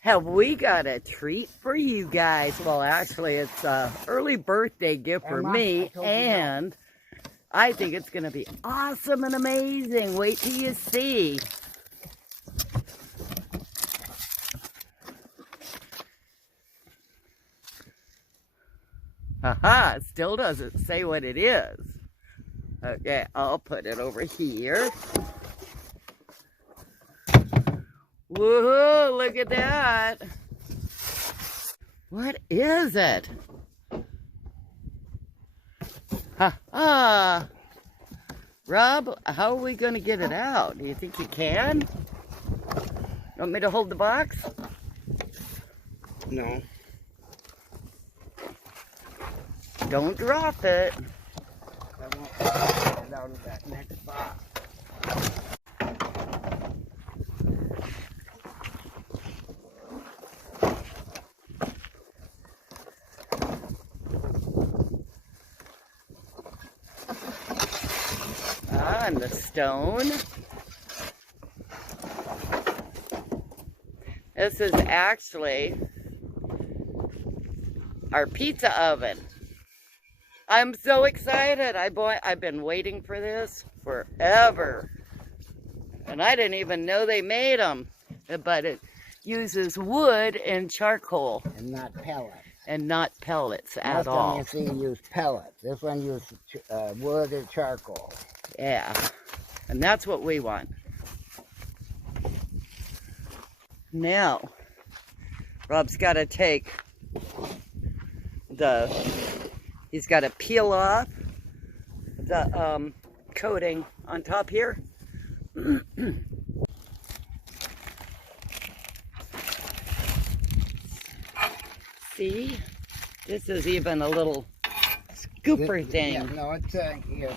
Have we got a treat for you guys? Well, actually, it's an early birthday gift for me, and I think it's going to be awesome and amazing. Wait till you see. Haha, it still doesn't say what it is. Okay, I'll put it over here. Woohoo, look at that. What is it? Ha-ha. Rob, how are we going to get it out? Do you think you can? You want me to hold the box? No. Don't drop it. I won't get it out of that next box. And the stone. This is actually our pizza oven. I'm so excited. I've been waiting for this forever. And I didn't even know they made them. But it uses wood and charcoal. And not pellets. And not pellets at all. Most of them you see use pellets. This one uses wood or charcoal. Yeah, and that's what we want. Now, Rob's got to take he's got to peel off the coating on top here. See, this is even a little scooper thing. Yeah, no, it's here.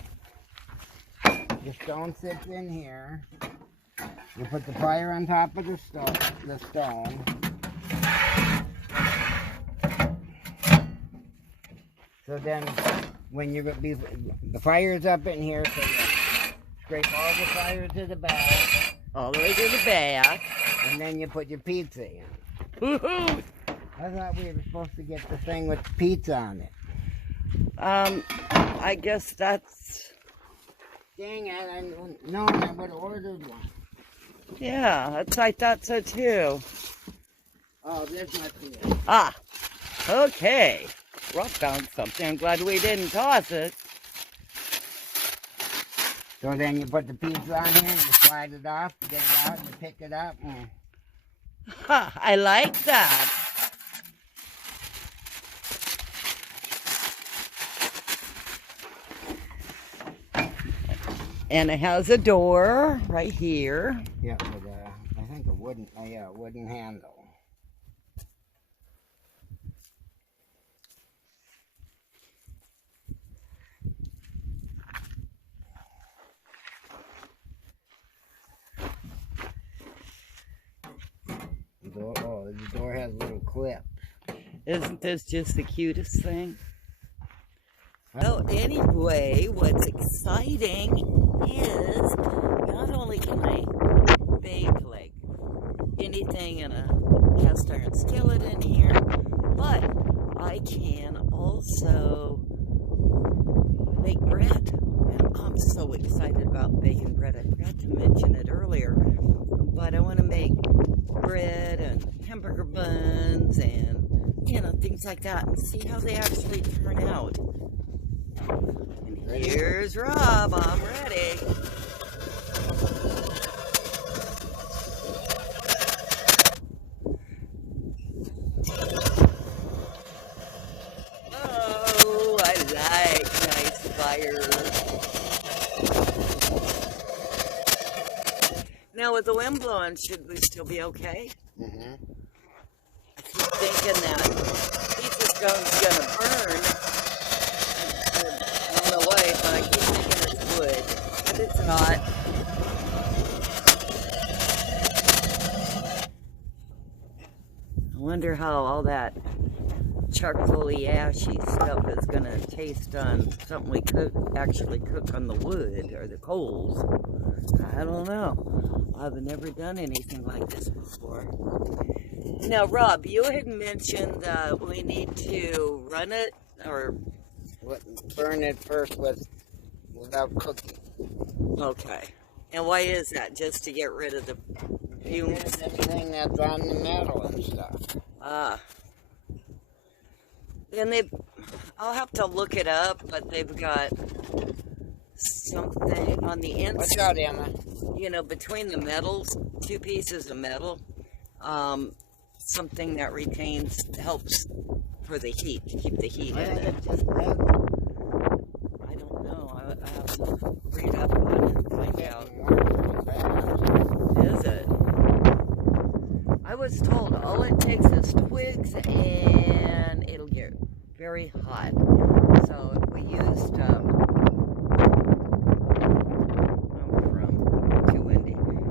The stone sits in here. You put the fire on top of the stone. So then, when the fire's up in here, so you scrape all the fire to the back. All the way to the back. And then you put your pizza in. Woohoo! I thought we were supposed to get the thing with pizza on it. I guess that's... Dang it, I would have ordered one. Yeah, I thought so too. Oh, this must be it. Ah, okay. Rob found something. I'm glad we didn't toss it. So then you put the pizza on here and you slide it off, get it out, and you pick it up. Ha, I like that. And it has a door right here. Yeah, with I think a wooden handle. The door has a little clip. Isn't this just the cutest thing? Well, anyway, what's exciting is not only can I bake like anything in a cast iron skillet in here, but I can also make bread. And I'm so excited about baking bread. I forgot to mention it earlier, but I want to make bread and hamburger buns and, things like that and see how they actually turn out. And here's Rob. I'm ready. Oh, I like nice fires. Now with the wind blowing, should we still be okay? Mm-hmm. I keep thinking that pizza stone's gonna burn. I don't know why, but I keep thinking it's wood. But it's not. I wonder how all that charcoaly, ashy stuff is gonna taste on something we actually cook on the wood or the coals. I don't know. I've never done anything like this before. Now, Rob, you had mentioned that we need to run it or Burn it first without cooking. okay. And why is that? Just to get rid of the fumes? Anything that's on the metal and stuff. Ah. And I'll have to look it up, but they've got something on the inside. Watch out, Emma. You know, between the metals, 2 pieces of metal, something that helps for the heat, to keep the heat in it. I don't know. I have to read up on it and find out. Is it? I was told all it takes is twigs and it'll get very hot. So if we used,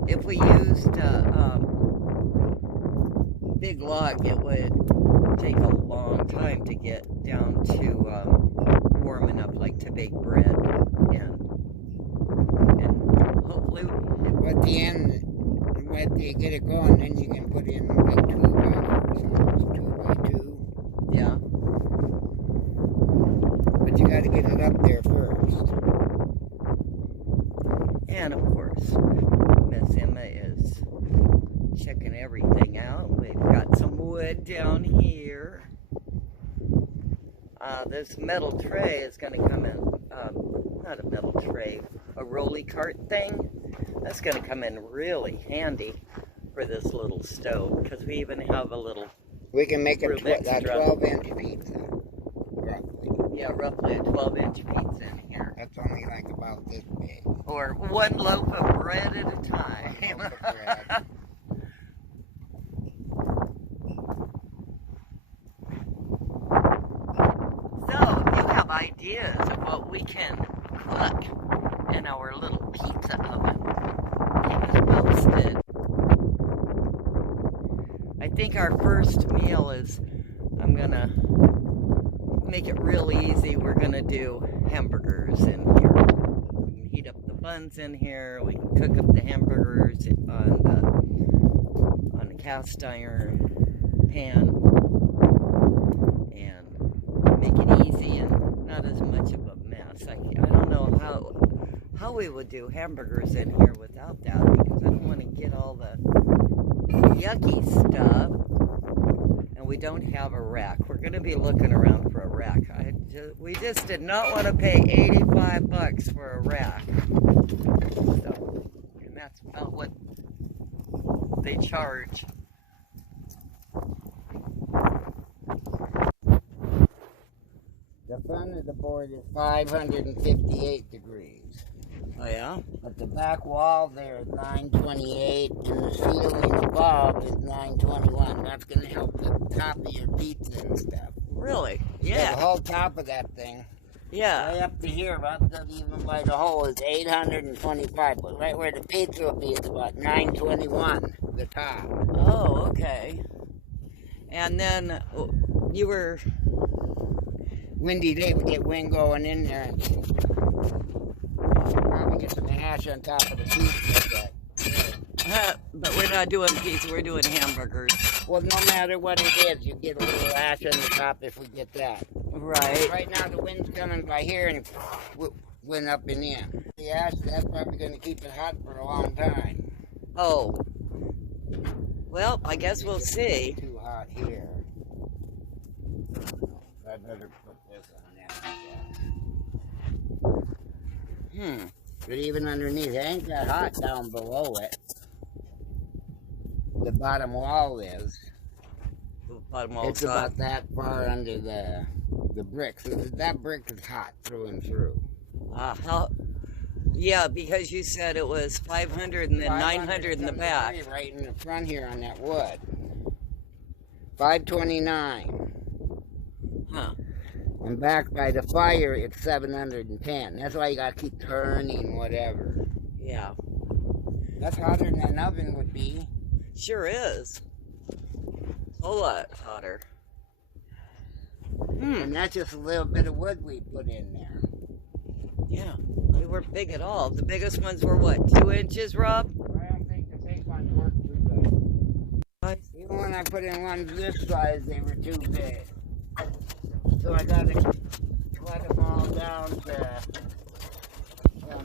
if we used big log, it would take a long time to get down to warm enough, like to bake bread. And hopefully, at the end, when you get it going, then you can put in like 2 by 2. Yeah. But you got to get it up there first. And of course, Miss Emma is checking everything out. We've got some wood down here. This metal tray is going to come in, not a metal tray, a rolly cart thing. That's going to come in really handy for this little stove, because we even have a little We can make a 12-inch pizza, roughly. Yeah, roughly a 12-inch pizza in here. That's only like about this big. Or 1 loaf of bread at a time. 1 loaf of bread. So, if you have ideas of what we can cook in our little pizza oven, keep us posted. I think our first meal is, I'm gonna make it real easy. We're gonna do hamburgers in here. We can heat up the buns in here. We can cook up the hamburgers on a cast iron pan and make it easy and not as much of a mess. I don't know how we would do hamburgers in here without that, because I don't want to get all the yucky stuff. And we don't have a rack. We're going to be looking around for a rack. We just did not want to pay $85 for a rack. So, and that's about what they charge. The front of the board is 558 degrees. Oh yeah? But the back wall there is 928, and the ceiling above is 921. That's going to help the top of your pizza and stuff. Really? So Yeah. the whole top of that thing, Yeah. way up to here, about that even by the hole, is 825. But right where the pizza will be, it's about 921, the top. Oh, okay. And then you were... Windy day, we get wind going in there, and probably get some ash on top of the pizza. But we're not doing pizza, we're doing hamburgers. Well, no matter what it is, you get a little ash on the top if we get that. Right. Right now, the wind's coming by here and went up and in. The ash, that's probably going to keep it hot for a long time. Oh. Well, I guess we'll see. Too hot here. I better put this on there. But even underneath, it ain't that hot down below it. The bottom wall is. Bottom wall It's about that far under the brick. So that brick is hot through and through. Yeah, because you said it was 500 and then 900 in the back. Right in the front here on that wood. 529. Huh. And back by the fire, it's 710. That's why you gotta keep turning, whatever. Yeah. That's hotter than an oven would be. Sure is. A whole lot hotter. And that's just a little bit of wood we put in there. Yeah, they weren't big at all. The biggest ones were what, 2 inches, Rob? I don't think the big ones work too good. Even when I put in ones this size, they were too big. So I gotta cut them all down to,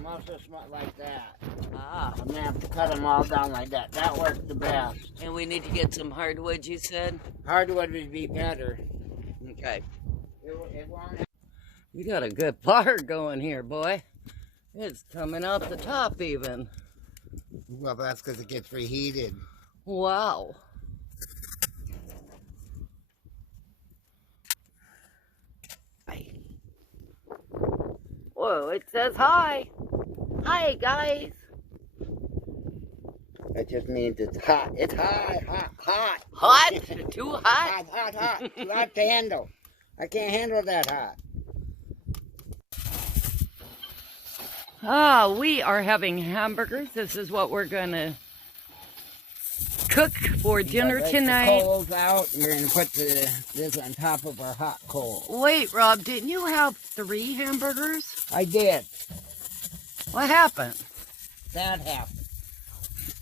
most of them like that. Ah. I'm gonna have to cut them all down like that. That works the best. And we need to get some hardwood, you said? Hardwood would be better. Okay. It won't. You got a good fire going here, boy. It's coming out the top even. Well, that's because it gets reheated. Wow. Whoa, it says hi. Hi, guys. That just means it's hot. It's hot, hot, hot. Hot? Too hot? Hot, hot, hot. Too hot to handle. I can't handle that hot. Ah, we are having hamburgers. This is what we're going to cook for dinner tonight. The coals out. We're going to put this on top of our hot coal. Wait, Rob, didn't you have 3 hamburgers? I did. What happened? That happened.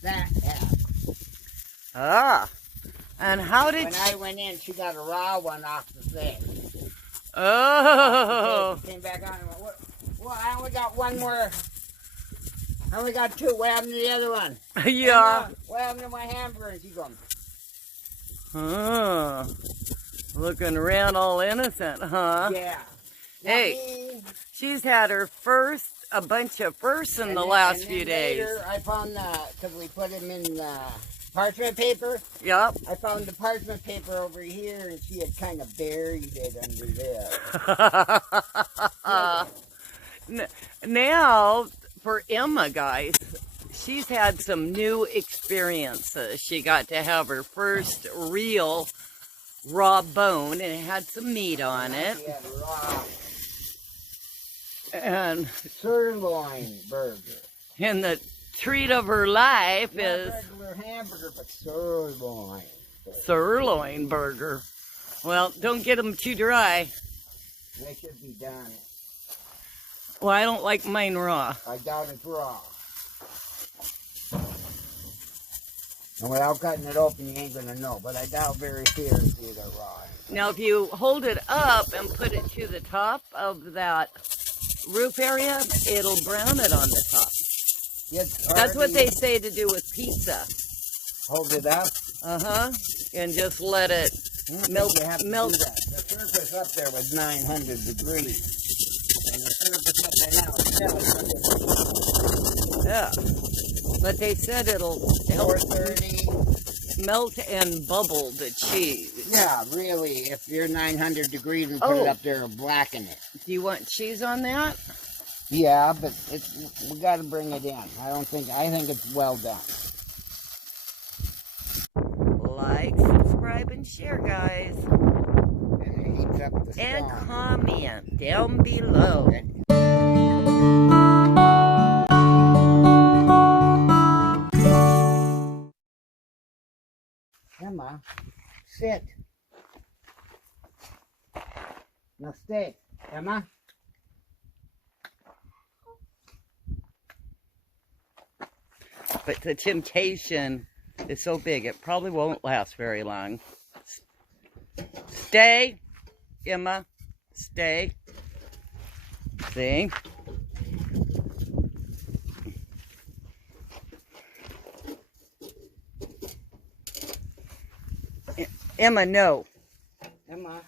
That happened. Ah, and how did When I went in, she got a raw one off the thing. Oh. Came back on and went, well, I only got one more. I only got 2. What happened to the other one? Yeah. What happened to my hamburger? And she goes, Oh. Looking around all innocent, huh? yeah. Hey, she's had a bunch of firsts in the last few days. Later, I found because we put them in parchment paper. Yep. I found the parchment paper over here, and she had kind of buried it under there. Now, for Emma, guys, she's had some new experiences. She got to have her first real raw bone, and it had some meat on it. She had a raw And sirloin burger. And the treat of her life is regular hamburger, but sirloin. Sirloin burger. Well, don't get them too dry. They should be done. Well, I don't like mine raw. I doubt it's raw. And without cutting it open, you ain't gonna know. But I doubt very seriously they're raw. Now, if you hold it up and put it to the top of that roof area, it'll brown it on the top. That's what they say to do with pizza. Hold it up? Uh-huh. And just let it melt. The surface up there was 900 degrees. And the surface up there now is 700 degrees. Yeah. But they said it'll help 430. melt and bubble the cheese. Yeah, really. If you're 900 degrees and put it up there, it'll blacken it. Do you want cheese on that? Yeah, but we got to bring it in. I think it's well done. Like, subscribe, and share, guys. And it heats up the And stone. comment down below. Emma, sit. Now stay. Emma? But the temptation is so big, it probably won't last very long. Stay, Emma. Stay. See? Emma, no. Emma.